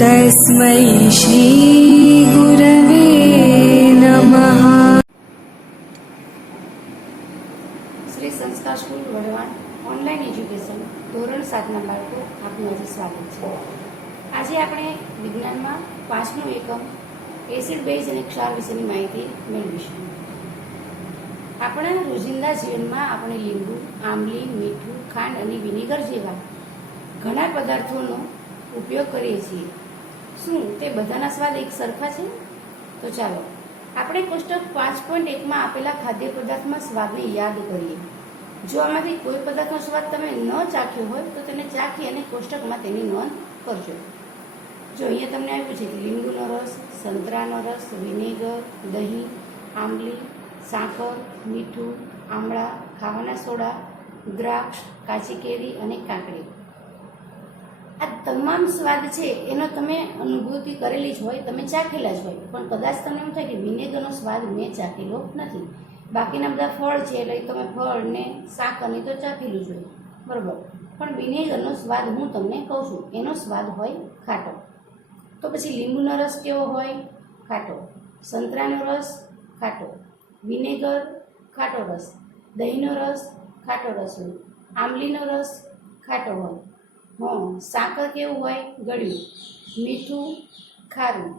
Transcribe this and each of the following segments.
तस्मै श्रीगुरवे नमः। શ્રી સંસ્કાર સ્કૂલ વઢવાણ ઓનલાઈન એજ્યુકેશન ધોરણ 7ના બાળકો આપનું આજે સ્વાગત છે। આજે આપણે વિજ્ઞાનમાં 5મું એકમ એસિડ બેઝ અને ક્ષાર વિશેની માહિતી મેળવીશું। આપણા રોજિંદા જીવનમાં આપણે લીંબુ, આંબલી, મીઠું, ખાંડ અને વિનેગર જેવા ઘણા પદાર્થોનો ઉપયોગ કરીએ છીએ। શું તે બધાના સ્વાદ એક સરખા છે? તો ચાલો આપણે કોષ્ટક 5.1માં આપેલા ખાદ્ય પદાર્થમાં સ્વાદને યાદ કરીએ। જો આમાંથી કોઈ પદાર્થનો સ્વાદ તમે ન ચાખ્યો હોય તો તેને ચાખી અને કોષ્ટકમાં તેની નોંધ કરજો। જો અહીંયા તમને આપ્યું છે કે લીંબુનો રસ, સંતરાનો રસ, વિનેગર, દહીં, આંબલી, સાકર, મીઠું, આમળા, ખાવાના સોડા, દ્રાક્ષ, કાચી કેરી અને કાકડી। આ તમામ સ્વાદ છે એનો તમે અનુભૂતિ કરેલી જ હોય, તમે ચાખેલા જ હોય, પણ કદાચ તમને એમ થાય કે વિનેગરનો સ્વાદ મેં ચાખેલો નથી। બાકીના બધા ફળ છે એટલે તમે ફળ ને શાક અને તો ચાખેલું જ હોય, બરાબર, પણ વિનેગરનો સ્વાદ હું તમને કહું છું, એનો સ્વાદ હોય ખાટો। તો પછી લીંબુનો રસ કેવો હોય? ખાટો। સંતરાનો રસ ખાટો, વિનેગર ખાટો રસ, દહીંનો રસ ખાટો રસ હોય, આંબલીનો રસ ખાટો હોય, સાકર કેવું હોય? ગળ્યું, મીઠું ખારું,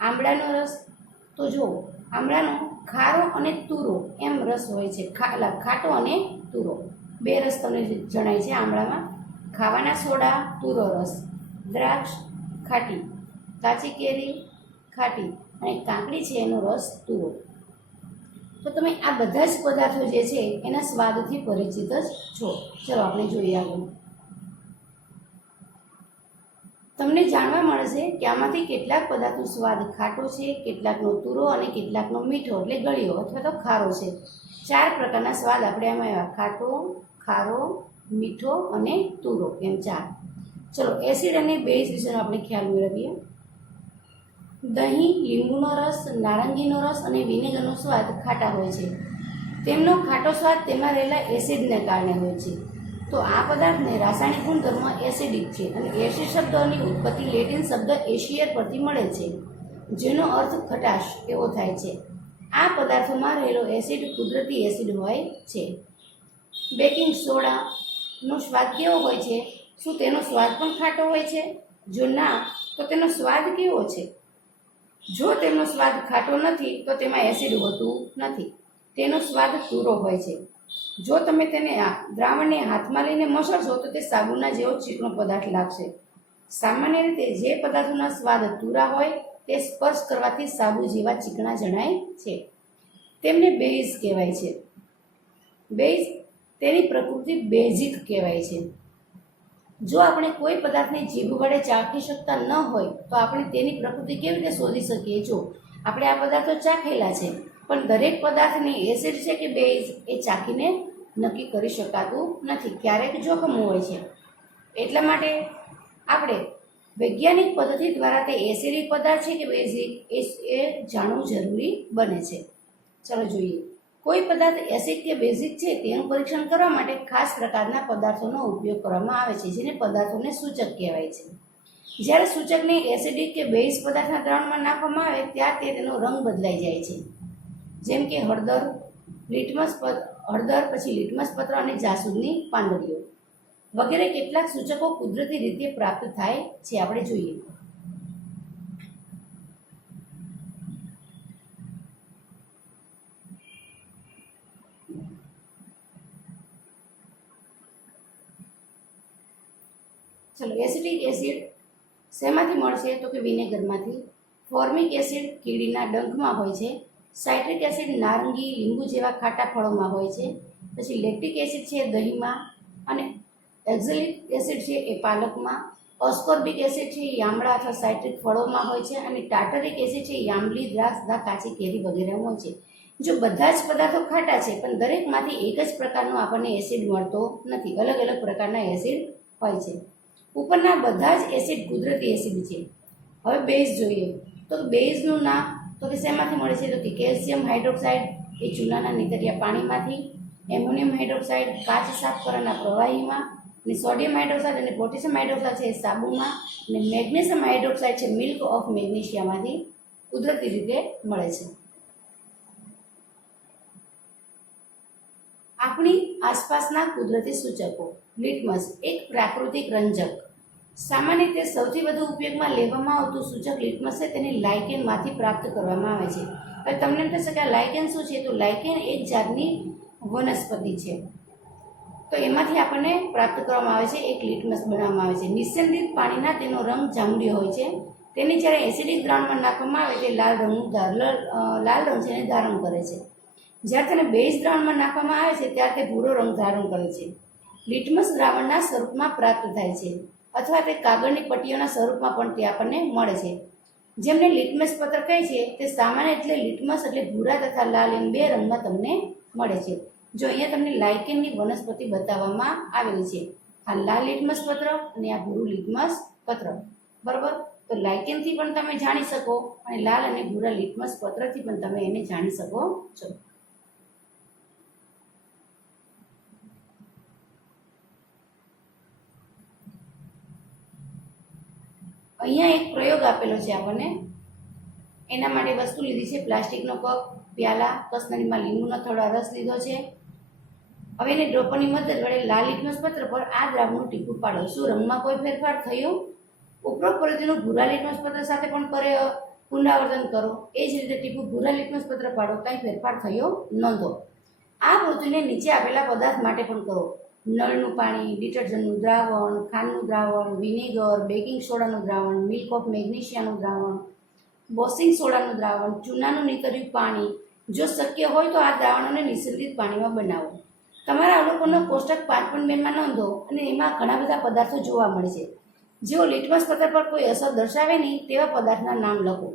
આમળાનો રસ તો જો આમળાનો ખારો અને તુરો એમ રસ હોય છે, ખાટો અને તુરો બે રસ તમને જણાય છે આમળામાં। ખાવાના સોડા તુરો રસ, દ્રાક્ષ ખાટી, કાચી કેરી ખાટી અને કાકડી છે એનો રસ તુરો। તો તમે આ બધા જ પદાર્થો જે છે એના સ્વાદથી પરિચિત જ છો। ચલો આપણે જોઈએ આગળ। તમને જાણવા મળશે કે આમાંથી કેટલાક પદાર્થનો સ્વાદ ખાટો છે, કેટલાકનો તુરો અને કેટલાકનો મીઠો એટલે ગળ્યો અથવા તો ખારો છે। 4 પ્રકારના સ્વાદ આપણે આમાં આવ્યા: ખાટો, ખારો, મીઠો અને તુરો, એમ 4। ચલો એસિડ અને બેઝ વિશેનો આપણે ખ્યાલ મેળવીએ। દહીં, લીંબુનો રસ, નારંગીનો રસ અને વિનેગરનો સ્વાદ ખાટા હોય છે। તેમનો ખાટો સ્વાદ તેમાં રહેલા એસિડને કારણે હોય છે। તો આ પદાર્થને રાસાયણિક ગુણધર્મ એસિડિક છે અને એસિડ શબ્દની ઉત્પત્તિ લેટિન શબ્દ એશિયર પરથી મળે છે, જેનો અર્થ ખટાશ એવો થાય છે। આ પદાર્થોમાં રહેલો એસિડ કુદરતી એસિડ હોય છે। બેકિંગ સોડાનો સ્વાદ કેવો હોય છે? શું તેનો સ્વાદ પણ ખાટો હોય છે? જો ના, તો તેનો સ્વાદ કેવો છે? જો તેમનો સ્વાદ ખાટો નથી તો તેમાં એસિડ હોતું નથી, તેનો સ્વાદ તુરો હોય છે। જો તમે તેને દ્રાવણને હાથમાં લઈને મસળશો તો તે સાબુના જેવો ચીકણો પદાર્થ લાગશે। સામાન્ય રીતે જે પદાર્થોના સ્વાદ તુરા હોય તે સ્પર્શ કરવાથી સાબુ જેવા ચીકણા જણાય છે, તેમને બેઝ કહેવાય છે। બેઝ તેની પ્રકૃતિ બેઝિક કહેવાય છે। જો આપણે કોઈ પદાર્થને જીભ વડે ચાખી શકતા ન હોય તો આપણે તેની પ્રકૃતિ કેવી રીતે શોધી શકીએ? જો આપણે આ પદાર્થો ચાખેલા છે, પણ દરેક પદાર્થની એસિડ છે કે બેઝ એ ચાખીને નક્કી કરી શકાતું નથી, ક્યારેક જોખમ હોય છે। એટલા માટે આપણે વૈજ્ઞાનિક પદ્ધતિ દ્વારા તે એસિડિક પદાર્થ છે કે બેઝિક એ જાણવું જરૂરી બને છે। ચાલો જોઈએ, કોઈ પદાર્થ એસિડ કે બેઝિક છે તેનું પરીક્ષણ કરવા માટે ખાસ પ્રકારના પદાર્થોનો ઉપયોગ કરવામાં આવે છે, જેને પદાર્થોને સૂચક કહેવાય છે। જ્યારે સૂચકને એસિડિક કે બેઝ પદાર્થના દ્રાવણમાં નાખવામાં આવે ત્યારે તેનો રંગ બદલાઈ જાય છે, જેમ કે હળદર, પછી લિટમસ પત્ર અને જાસૂદની પાંદડીઓ વગેરે કેટલાક સૂચકો કુદરતી રીતે પ્રાપ્ત થાય છે। આપણે જોઈએ, ચલો એસિડિક એસિડ શેમાંથી મળશે? તો કે વિનેગરમાંથી। ફોર્મિક એસિડ કીડીના ડંખમાં હોય છે। સાઇટ્રિક એસિડ નારંગી, લીંબુ જેવા ખાટા ફળોમાં હોય છે। પછી લેક્ટિક એસિડ છે દહીંમાં, અને એક્ઝેલિક એસિડ છે એ પાલકમાં। ઓસ્કોર્બિક એસિડ છે એ આમળા અથવા સાઇટ્રિક ફળોમાં હોય છે, અને ટાર્ટરિક એસિડ છે એ આંબલી, દ્રાક્ષ, કાચી કેરી વગેરેમાં હોય છે। જો બધા જ પદાર્થો ખાટા છે પણ દરેકમાંથી એક જ પ્રકારનો આપણને એસિડ મળતો નથી, અલગ અલગ પ્રકારના એસિડ હોય છે। ઉપરના બધા જ એસિડ કુદરતી એસિડ છે। હવે બેઝ જોઈએ, તો બેઝનું નામ તો કે શેમાંથી મળે છે? તો કે કેલ્શિયમ હાઇડ્રોક્સાઇડ એ ચૂલાના નીતરિયા પાણીમાંથી, એમોનિયમ હાઇડ્રોક્સાઇડ કાચ સાફ કરવાના પ્રવાહીમાં, અને સોડિયમ હાઇડ્રોક્સાઇડ અને પોટેશિયમ હાઇડ્રોક્સાઇડ છે એ સાબુમાં, અને મેગ્નેશિયમ હાઇડ્રોક્સાઇડ છે મિલ્ક ઓફ મેગ્નેશિયામાંથી કુદરતી રીતે મળે છે. આપણી આસપાસના કુદરતી સૂચકો. લિટમસ એક પ્રાકૃતિક રંજક. સામાન્ય રીતે સૌથી વધુ ઉપયોગમાં લેવામાં આવતું સૂચક લિટમસ છે, તેને લાઇકેનમાંથી પ્રાપ્ત કરવામાં આવે છે. હવે તમને એમ થશે કે આ લાઇકેન શું છે? તો લાઇકેન એક જાતની વનસ્પતિ છે, તો એમાંથી આપણને પ્રાપ્ત કરવામાં આવે છે, એક લિટમસ બનાવવામાં આવે છે. નિસ્યંદિત પાણીના તેનો રંગ જાંબલી હોય છે. તેને જ્યારે એસિડિક દ્રાવણમાં નાખવામાં આવે તે લાલ રંગ છે એને ધારણ કરે છે. જ્યારે તેને બેઝ દ્રાવણમાં નાખવામાં આવે છે ત્યારે તે ભૂરો રંગ ધારણ કરે છે. લિટમસ દ્રાવણના સ્વરૂપમાં પ્રાપ્ત થાય છે, અથવા તે કાગળની પટ્ટીઓના સ્વરૂપમાં પણ તે આપણને મળે છે. જેમને લિટમસ પત્ર કહે છે તે સામાન્ય એટલે લિટમસ એટલે ભૂરા તથા લાલ એમ બે રંગમાં તમને મળે છે. જો અહીંયા તમને લાઇકેનની વનસ્પતિ બતાવવામાં આવેલી છે, આ લાલ લિટમસ પત્ર અને આ ભૂરું લિટમસ પત્ર, બરાબર. તો લાઇકેનથી પણ તમે જાણી શકો અને લાલ અને ભૂરા લિટમસ પત્રથી પણ તમે એને જાણી શકો છો. અહીંયા એક પ્રયોગ આપેલો છે આપણને. એના માટે વસ્તુ લીધી છે પ્લાસ્ટિકનો કપ, પ્યાલા, કસનરીમાં લીંબુનો થોડો રસ લીધો છે. હવે એને ડ્રોપરની મદદ વડે લાલ લિટમસ પત્ર પર આ દ્રાવણનું ટીપું પાડો. શું રંગમાં કોઈ ફેરફાર થયો? ઉપરોક્ત પદ્ધતિનું ભૂરા લિટમસ પત્ર સાથે પણ પુનરાવર્તન કરો. એ જ રીતે ટીપું ભૂરા લિટમસ પત્ર પાડો, કંઈ ફેરફાર થયો નોંધો. આ પ્રવૃત્તિને નીચે આપેલા પદાર્થ માટે પણ કરો. નળનું પાણી, ડિટર્જન્ટનું દ્રાવણ, ખાંડનું દ્રાવણ, વિનેગર, બેકિંગ સોડાનું દ્રાવણ, મિલ્ક ઓફ મેગ્નેશિયાનું દ્રાવણ, વોશિંગ સોડાનું દ્રાવણ, ચૂનાનું નીતર્યું પાણી. જો શક્ય હોય તો આ દ્રાવણોને નિસર્ગિત પાણીમાં બનાવો. તમારા અવલોકનનો કોષ્ટક 5.2માં નોંધો અને એમાં ઘણા બધા પદાર્થો જોવા મળે છે. જેઓ લિટમસ પત્ર પર કોઈ અસર દર્શાવે નહીં તેવા પદાર્થના નામ લખો.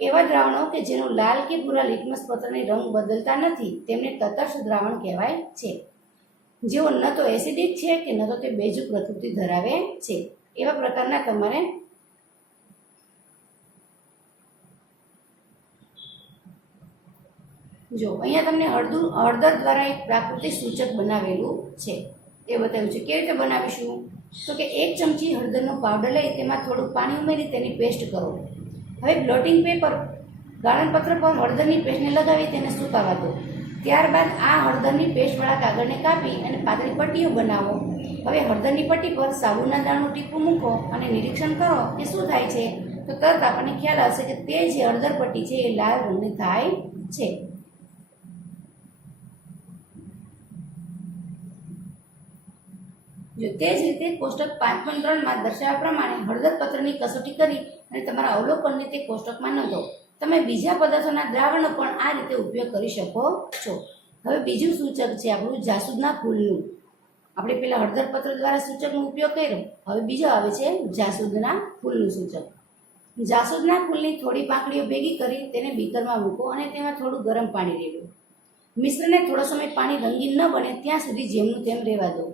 એવા દ્રાવણો કે જેનો લાલ કે ભૂરા લિટમસ પત્રને રંગ બદલતા નથી તેમને તટસ્થ દ્રાવણ કહેવાય છે. જેઓ ન તો એસિડિક છે કે ન તો તે બેઝિક પ્રકૃતિ ધરાવે છે. એવા પ્રકારના તમારે જો અહીંયા તમને હળદર દ્વારા એક પ્રાકૃતિક સૂચક બનાવેલું છે, એ બતાવ્યું છે. કેવી રીતે બનાવીશું? તો કે 1 ચમચી હળદરનો પાવડર લઈ તેમાં થોડુંક પાણી ઉમેરી તેની પેસ્ટ કરો. હવે બ્લોટિંગ પેપર ગાળણપત્ર પર હળદરની પેસ્ટને લગાવી તેને સુકાવા દો. ત્યારબાદ આ હળદરની પેસ્ટવાળા કાગળને કાપી અને પાતળી પટ્ટીઓ બનાવો. હવે હળદરની પટ્ટી પર સાબુના દાણાનું ટીપું મૂકો અને નિરીક્ષણ કરો કે શું થાય છે. તો તરત આપણને ખ્યાલ આવશે કે તે જે હળદર પટ્ટી છે એ લાલ રંગની થાય છે. જો તે જ રીતે કોષ્ટક 5.3માં દર્શાવ્યા પ્રમાણે હળદર પત્રની કસોટી કરી અને તમારા અવલોકનને તે કોષ્ટકમાં નોંધો. તમે બીજા પદાર્થોના દ્રાવણનો પણ આ રીતે ઉપયોગ કરી શકો છો. હવે બીજું સૂચક છે આપણું જાસૂદના ફૂલનું. આપણે પેલા હળદર પત્ર દ્વારા સૂચકનો ઉપયોગ કર્યો, હવે બીજો આવે છે જાસૂદના ફૂલનું સૂચક. જાસૂદના ફૂલની થોડી પાંખડીઓ ભેગી કરી તેને બીકરમાં મૂકો અને તેમાં થોડું ગરમ પાણી રેડો. મિશ્રણને થોડો સમય પાણી રંગીન ન બને ત્યાં સુધી જેમનું તેમ રહેવા દો.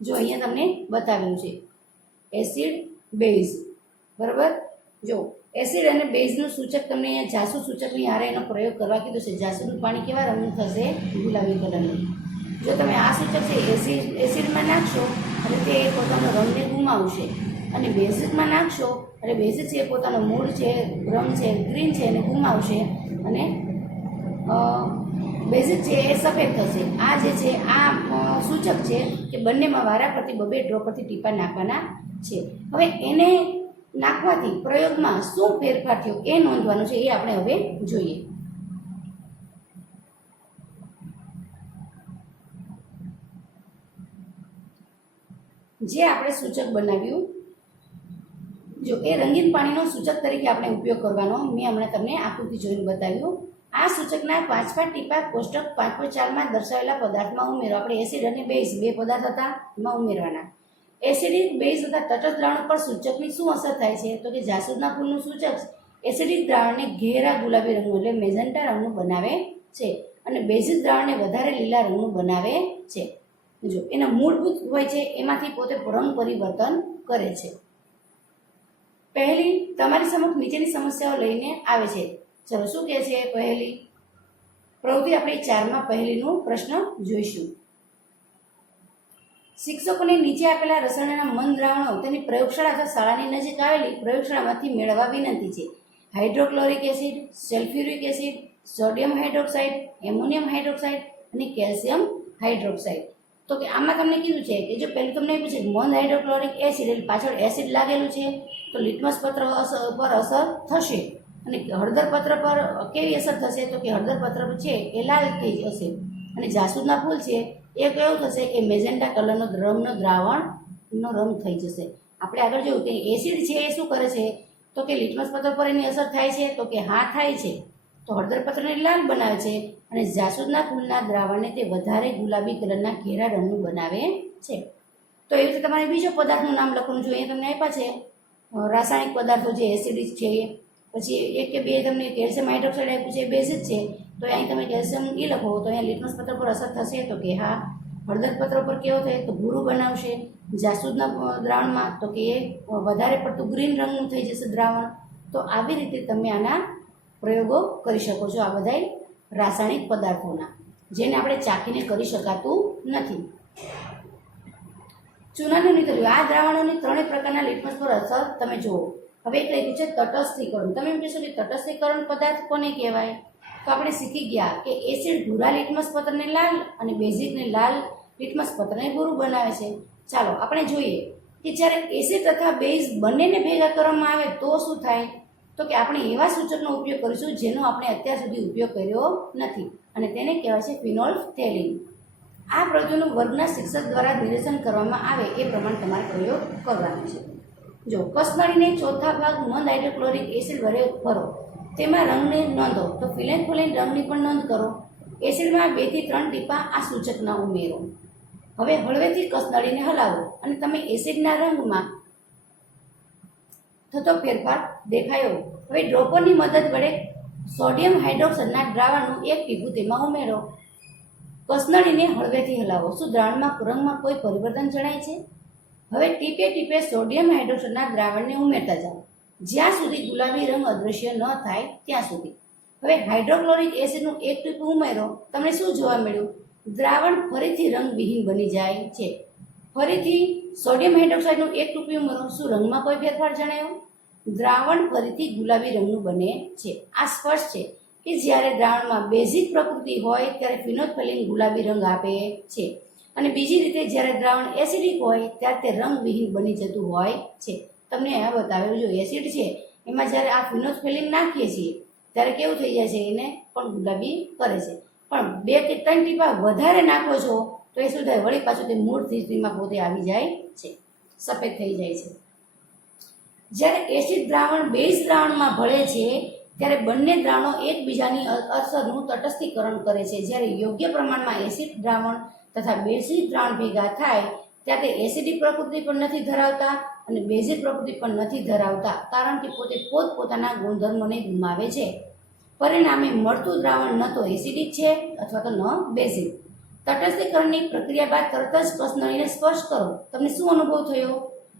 જો અહીંયા તમને બતાવ્યું છે એસિડ બેઝ, બરાબર. જો એસિડ અને બેઝનું સૂચક તમને અહીંયા જાસૂદ સૂચકની હારે એનો પ્રયોગ કરવા કીધું છે. જાસૂદનું પાણી કેવા રંગનું થશે? ગુલાબી કલરનું. જો તમે આ સૂચક છે એસિડમાં નાખશો એટલે તે પોતાનો રંગને ગુમાવશે, અને બેઝિકમાં નાખશો એટલે બેઝિક છે પોતાનો મૂળ છે રંગ છે ગ્રીન છે એને ગુમાવશે, અને બેઝિક છે એ સફેદ થશે. આ જે છે આ સૂચક છે કે બંનેમાં વારાફરતી 2 ડ્રોપ પરથી ટીપા નાખવાના છે. હવે એને નાખવાથી પ્રયોગમાં શું ફેરફાર થયો એ નોંધવાનું છે, એ આપણે હવે જોઈએ. જે આપણે સૂચક બનાવ્યું, જો એ રંગીન પાણીનો સૂચક તરીકે આપણે ઉપયોગ કરવાનો. મેં હમણાં તમને આકૃતિ જોઈને બતાવ્યું. આ સૂચકના 5 ટીપા કોષ્ટક 5.4માં દર્શાવેલા પદાર્થમાં ઉમેરો. આપણે એસિડ અને બેઝ 2 પદાર્થ હતા એમાં ઉમેરવાના. એસિડિક બેઝ તથા તટસ્થ દ્રાવણ પર સૂચકની શું અસર થાય છે? તો કે જાસૂદના ફૂલનું સૂચક એસિડિક દ્રાવણને ઘેરા ગુલાબી રંગનું એટલે મેજન્ટા રંગનું બનાવે છે, અને બેઝિક દ્રાવણને વધારે લીલા રંગનું બનાવે છે. જો એના મૂળભૂત હોય છે એમાંથી પોતે રંગ પરિવર્તન કરે છે. પહેલી તમારી સમક્ષ નીચેની સમસ્યાઓ લઈને આવે છે. ચલો શું કહે છે? પહેલી પ્રવૃત્તિ આપણે 4માં પહેલીનો પ્રશ્ન જોઈશું. શિક્ષકોને નીચે આપેલા રસાયણના મંદ દ્રાવણો તેની પ્રયોગશાળા અથવા શાળાની નજીક આવેલી પ્રયોગશાળામાંથી મેળવવા વિનંતી છે. Hydrochloric acid, sulphuric acid, sodium hydroxide, ammonium hydroxide અને કેલ્શિયમ હાઇડ્રોક્સાઇડ. તો કે આમાં તમને કીધું છે કે જો પહેલું તમને એવું છે કે મંદ હાઇડ્રોક્લોરિક એસિડ એટલે પાછળ એસિડ લાગેલું છે તો લિટમસ પત્ર પર અસર થશે. અને હળદર પત્ર પર કેવી અસર થશે તો કે હળદર પત્ર છે એ લાલ થઈ જશે. અને જાસૂદના ફૂલ છે એ કેવું થશે કે મેજેન્ટા કલરનો રંગનો દ્રાવણનો રંગ થઈ જશે. આપણે આગળ જોયું કે એસિડ છે એ શું કરે છે તો કે લિટમસ પત્ર પર એની અસર થાય છે તો કે હા થાય છે. તો હળદર પત્રને લાલ બનાવે છે અને જાસૂદના ફૂલના દ્રાવણને તે વધારે ગુલાબી કલરના ઘેરા રંગનું બનાવે છે. તો એવી રીતે તમારે બીજો પદાર્થનું નામ લખવાનું જોઈએ. તમને આપ્યા છે રાસાયણિક પદાર્થો જે એસિડિક છે, પછી એક કે બે તમને કેલ્શિયમ હાઇડ્રોક્સાઇડ આપ્યું છે બેઝિક છે તો અહીં તમે કેલ્શિયમ એ લખો તો અહીંયા લિટમસ પત્ર પર અસર થશે તો કે હા. હળદર પત્ર પર કેવો થાય તો ભૂરું બનાવશે. જાસૂદના દ્રાવણમાં તો કે એ વધારે પડતું ગ્રીન રંગનું થઈ જશે દ્રાવણ. તો આવી રીતે તમે આના પ્રયોગો કરી શકો છો આ બધા રાસાયણિક પદાર્થોના, જેને આપણે ચાખીને કરી શકાતું નથી. ચૂનાનું નીતર્યું આ દ્રાવણોની ત્રણેય પ્રકારના લિટમસ પર અસર તમે જુઓ. હવે એક લખ્યું છે તટસ્થીકરણ. તમે એમ કહેશો કે તટસ્થીકરણ પદાર્થ કોને કહેવાય? તો આપણે શીખી ગયા કે એસિડ ભૂરા લિટમસ પત્રને લાલ અને બેઝિકને લાલ લિટમસ પત્રને ભૂરું બનાવે છે. ચાલો આપણે જોઈએ કે જ્યારે એસિડ તથા બેઝ બંનેને ભેગા કરવામાં આવે તો શું થાય તો કે આપણે એવા સૂચકનો ઉપયોગ કરીશું જેનો આપણે અત્યાર સુધી ઉપયોગ કર્યો નથી અને તેને કહેવાય છે ફિનોલ્ફથેલિન. આ પ્રયોગનું વર્ગના શિક્ષક દ્વારા નિરીક્ષણ કરવામાં આવે એ પ્રમાણે તમારે પ્રયોગ કરવાનો છે. જો કસનળીને ચોથા ભાગ મંદ હાઇડ્રોક્લોરિક એસિડ વડે ભરો, તેમાં રંગને નોંધો તો ફિલેન્થોલિન રંગની પણ નોંધ કરો. એસિડમાં 2 થી 3 ટીપા આ સૂચકના ઉમેરો. હવે હળવેથી કસનળીને હલાવો અને તમે એસિડના રંગમાં થતો ફેરફાર દેખાયો. હવે ડ્રોપરની મદદ વડે સોડિયમ હાઇડ્રોક્સાઇડના દ્રાવણનું 1 ટીપું તેમાં ઉમેરો. કસનળીને હળવેથી હલાવો. શું દ્રાવણમાં રંગમાં કોઈ પરિવર્તન જણાય છે? હવે ટીપે ટીપે સોડિયમ હાઇડ્રોક્સાઇડના દ્રાવણને ઉમેરતા જાઓ જ્યાં સુધી ગુલાબી રંગ અદૃશ્ય ન થાય ત્યાં સુધી. હવે હાઇડ્રોક્લોરિક એસિડનું 1 ટીપું ઉમેરો. તમને શું જોવા મળ્યું? દ્રાવણ ફરીથી રંગવિહીન બની જાય છે. ફરીથી સોડિયમ હાઇડ્રોક્સાઇડનું 1 ટીપું ઉમેરો. શું રંગમાં કોઈ ફેરફાર જણાયો? દ્રાવણ ફરીથી ગુલાબી રંગનું બને છે. આ સ્પષ્ટ છે કે જ્યારે દ્રાવણમાં બેઝિક પ્રકૃતિ હોય ત્યારે ફિનોલ્ફથેલિન ગુલાબી રંગ આપે છે અને બીજી રીતે જ્યારે દ્રાવણ એસિડિક હોય ત્યારે તે રંગવિહીન બની જતું હોય છે. તમને આ બતાવ્યું જો એસિડ છે એમાં જ્યારે આ ફિનોલ્ફથેલિન નાખીએ છીએ ત્યારે કેવું થઈ જાય છે એને પણ ગુલાબી કરે છે. પણ 2 કે 3 ટીપા વધારે નાખો છો તો એ શું થાય વળી પાછું તે મૂળ સ્થિતિમાં પોતે આવી જાય છે, સફેદ થઈ જાય છે. જ્યારે એસિડ દ્રાવણ બેઝ દ્રાવણમાં ભળે છે ત્યારે બંને દ્રાવણો એકબીજાની અસરનું તટસ્થીકરણ કરે છે. જ્યારે યોગ્ય પ્રમાણમાં એસિડ દ્રાવણ તથા બેઝિક દ્રાવણ ભેગા થાય ત્યાં તે એસિડિક પ્રકૃતિ પણ નથી ધરાવતા અને બેઝિક પ્રકૃતિ પણ નથી ધરાવતા કારણ કે પોતે પોતપોતાના ગુણધર્મોને ગુમાવે છે. પરિણામે મળતું દ્રાવણ ન તો એસિડિક છે અથવા તો ન બેઝિક. તટસ્થીકરણની પ્રક્રિયા બાદ તરત જ કસનળીને સ્પર્શ કરો. તમને શું અનુભવ થયો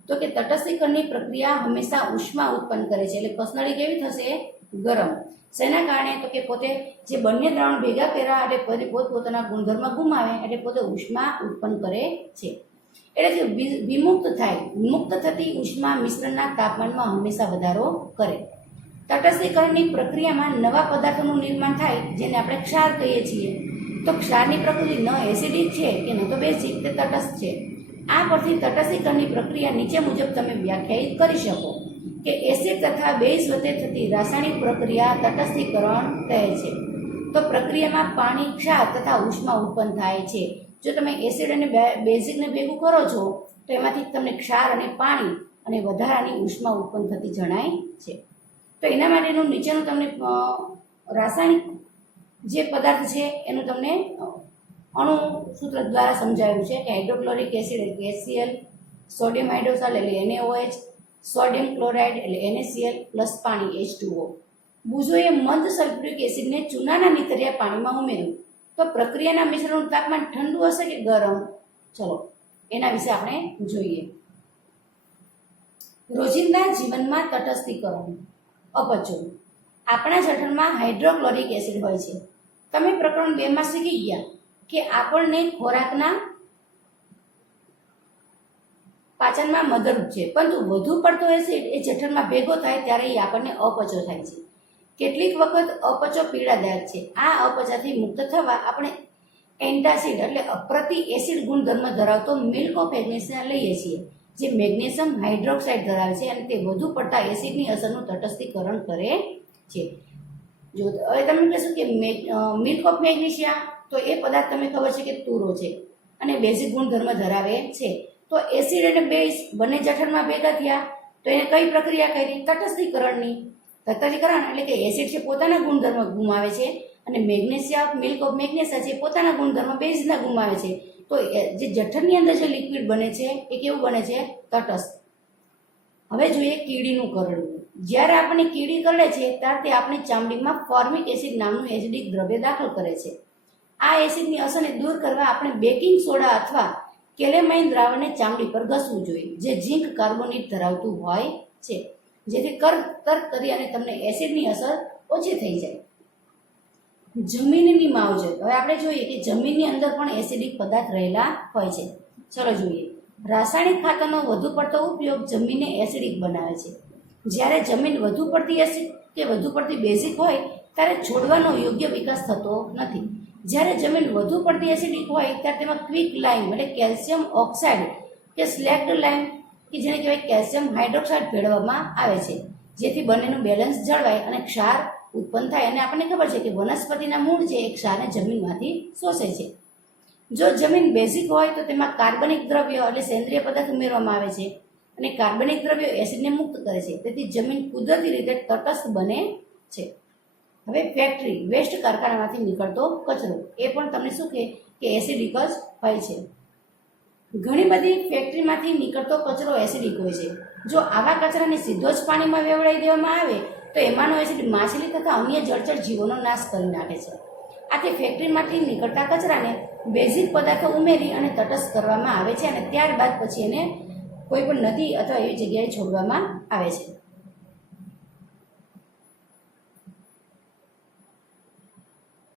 તો કે તટસ્થીકરણની પ્રક્રિયા હંમેશા ઉષ્મા ઉત્પન્ન કરે છે. એટલે કસનળી કેવી થશે? ગરમ. શેના કારણે તો કે પોતે જે બંને દ્રાવણ ભેગા કર્યા એટલે પોતપોતાના ગુણધર્મ ગુમાવે એટલે પોતે ઉષ્મા ઉત્પન્ન કરે છે. એટલે કે વિમુક્ત થાય. મુક્ત થતી ઉષ્મા મિશ્રણના તાપમાનમાં હંમેશા વધારો કરે. તટસ્થીકરણની પ્રક્રિયામાં નવા પદાર્થોનું નિર્માણ થાય જેને આપણે ક્ષાર કહીએ છીએ. તો ક્ષારની પ્રકૃતિ ન એસિડિક છે કે ન તો બેઝિક, તે તટસ્થ છે. આ પરથી તટસ્થીકરણની પ્રક્રિયા નીચે મુજબ તમે વ્યાખ્યાયિત કરી શકો કે એસિડ તથા બેઝ વચ્ચે થતી રાસાયણિક પ્રક્રિયા તટસ્થીકરણ કહે છે. તો પ્રક્રિયામાં પાણી, ક્ષાર તથા ઉષ્મા ઉત્પન્ન થાય છે. જો તમે એસિડ અને બેઝિકને ભેગું કરો છો તો એમાંથી તમને ક્ષાર અને પાણી અને વધારાની ઉષ્મા ઉત્પન્ન થતી જણાય છે. તો એના માટેનું નીચેનું તમને રાસાયણિક જે પદાર્થ છે એનું તમને અણુ સૂત્ર દ્વારા સમજાવ્યું છે કે હાઇડ્રોક્લોરિક એસિડ એટલે HCl, સોડિયમ હાઇડ્રોક્સાઇડ એટલે NaOH, સોડિયમ ક્લોરાઇડ એટલે NaCl પ્લસ પાણી H2O. બુઝોએ મંદ સલ્ફ્યુરિક એસિડને ચૂનાના નીતર્યા પાણીમાં ઉમેર્યું. તો પ્રક્રિયાના મિશ્રણનું તાપમાન ઠંડુ હશે કે ગરમ? ચલો એના વિશે આપણે જોઈએ. રોજિંદા જીવનમાં તટસ્થીકરણ. અપચો. આપણા જઠરમાં હાઇડ્રોક્લોરિક એસિડ હોય છે. તમે પ્રકરણ 2 માં શીખી ગયા કે આપણને ખોરાકના પાચનમાં મદદરૂપ છે, પરંતુ વધુ પડતો એસિડ એ જઠરમાં ભેગો થાય ત્યારે એ આપણને અપચો થાય છે. કેટલીક વખત અપચો પીડાદાયક છે. આ અપચાથી મુક્ત થવા આપણે એન્ટાસિડ એટલે અપ્રતિ એસિડ ગુણધર્મ ધરાવતો મિલ્ક ઓફ મેગ્નેશિયા લઈએ છીએ, જે મેગ્નેશિયમ હાઇડ્રોક્સાઇડ ધરાવે છે અને તે વધુ પડતા એસિડની અસરનું તટસ્થીકરણ કરે છે. જો હવે તમે કહેશો કે મિલ્ક ઓફ મેગ્નેશિયા, તો એ પદાર્થ તમને ખબર છે કે તુરો છે અને બેઝિક ગુણધર્મ ધરાવે છે. તો એસિડ અને બેઝ બંને જઠરમાં ભેગા થયા, તો એને કઈ પ્રક્રિયા કરી? તટસ્થીકરણની. તટસ્થીકરણ એટલે કે એસિડ છે પોતાના ગુણધર્મ ગુમાવે છે અને મેગ્નેશિયા મિલ્ક ઓફ મેગ્નેશિયા છે પોતાના ગુણધર્મ બેઝના ગુમાવે છે. તો જે જઠરની અંદર જે લિક્વિડ બને છે એ કેવું બને છે? તટસ્થ. હવે જોઈએ કીડીનું કરડવું. જ્યારે આપણને કીડી કરડે છે ત્યારે તે આપણી ચામડીમાં ફોર્મિક એસિડ નામનું એસિડિક દ્રવ્ય દાખલ કરે છે. આ એસિડની અસરને દૂર કરવા આપણે બેકિંગ સોડા અથવા કેલેમાઇન દ્રાવણને ચામડી પર ઘસવું જોઈએ, જે ઝીંક કાર્બોનેટ ધરાવતું હોય છે, જેથી તર્ક કરી અને તમને એસિડની અસર ઓછી થઈ જાય. જમીનની માવજત. હવે આપણે જોઈએ કે જમીનની અંદર પણ એસિડિક પદાર્થ રહેલા હોય છે. ચલો જોઈએ. રાસાયણિક ખાતરનો વધુ પડતો ઉપયોગ જમીનને એસિડિક બનાવે છે. જ્યારે જમીન વધુ પડતી એસિડ કે વધુ પડતી બેઝિક હોય ત્યારે છોડવાનો યોગ્ય વિકાસ થતો નથી. જ્યારે જમીન વધુ પડતી એસિડિક હોય ત્યારે તેમાં ક્વિક લાઇમ એટલે કેલ્શિયમ ઓક્સાઇડ કે સ્લેક્ડ લાઇમ કે જેને કહેવાય કેલ્શિયમ હાઇડ્રોક્સાઇડ ભેળવવામાં આવે છે, જેથી બંનેનું બેલેન્સ જળવાય અને ક્ષાર ઉત્પન્ન થાય. અને આપણને ખબર છે કે વનસ્પતિના મૂળ છે એ ક્ષારને જમીનમાંથી શોષે છે. જો જમીન બેઝિક હોય તો તેમાં કાર્બનિક દ્રવ્ય એટલે સેન્દ્રિય પદાર્થ ઉમેરવામાં આવે છે અને કાર્બનિક દ્રવ્યો એસિડને મુક્ત કરે છે, તેથી જમીન કુદરતી રીતે તટસ્થ બને છે. હવે ફેક્ટરી વેસ્ટ કારખાનામાંથી નીકળતો કચરો, એ પણ તમને શું કે એસિડિક જ હોય છે. ઘણી બધી ફેક્ટરીમાંથી નીકળતો કચરો એસિડિક હોય છે. જો આવા કચરાને સીધો જ પાણીમાં વેવડાવી દેવામાં આવે તો એમાંનો એસિડ માછલી તથા અન્ય જળચર જીવોનો નાશ કરી નાખે છે. આથી ફેક્ટરીમાંથી નીકળતા કચરાને બેઝિક પદાર્થો ઉમેરી અને તટસ્થ કરવામાં આવે છે અને ત્યારબાદ પછી એને કોઈ પણ નદી અથવા એવી જગ્યાએ છોડવામાં આવે છે.